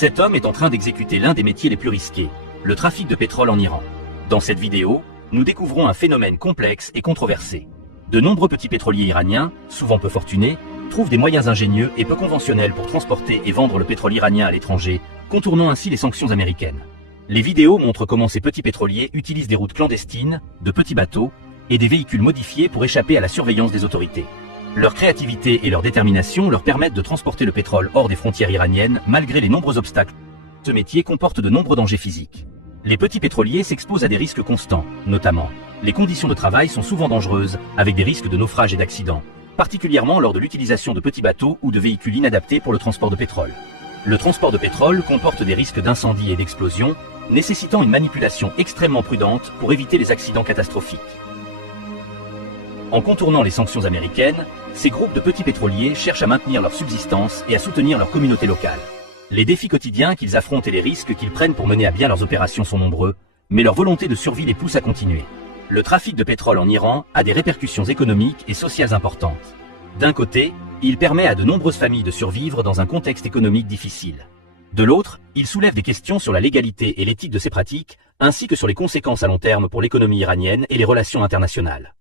Cet homme est en train d'exécuter l'un des métiers les plus risqués, le trafic de pétrole en Iran. Dans cette vidéo, nous découvrons un phénomène complexe et controversé. De nombreux petits pétroliers iraniens, souvent peu fortunés, trouvent des moyens ingénieux et peu conventionnels pour transporter et vendre le pétrole iranien à l'étranger, contournant ainsi les sanctions américaines. Les vidéos montrent comment ces petits pétroliers utilisent des routes clandestines, de petits bateaux et des véhicules modifiés pour échapper à la surveillance des autorités. Leur créativité et leur détermination leur permettent de transporter le pétrole hors des frontières iraniennes malgré les nombreux obstacles. Ce métier comporte de nombreux dangers physiques. Les petits pétroliers s'exposent à des risques constants, notamment les conditions de travail sont souvent dangereuses, avec des risques de naufrage et d'accidents, particulièrement lors de l'utilisation de petits bateaux ou de véhicules inadaptés pour le transport de pétrole. Le transport de pétrole comporte des risques d'incendie et d'explosion, nécessitant une manipulation extrêmement prudente pour éviter les accidents catastrophiques. En contournant les sanctions américaines, ces groupes de petits pétroliers cherchent à maintenir leur subsistance et à soutenir leur communauté locale. Les défis quotidiens qu'ils affrontent et les risques qu'ils prennent pour mener à bien leurs opérations sont nombreux, mais leur volonté de survie les pousse à continuer. Le trafic de pétrole en Iran a des répercussions économiques et sociales importantes. D'un côté, il permet à de nombreuses familles de survivre dans un contexte économique difficile. De l'autre, il soulève des questions sur la légalité et l'éthique de ces pratiques, ainsi que sur les conséquences à long terme pour l'économie iranienne et les relations internationales.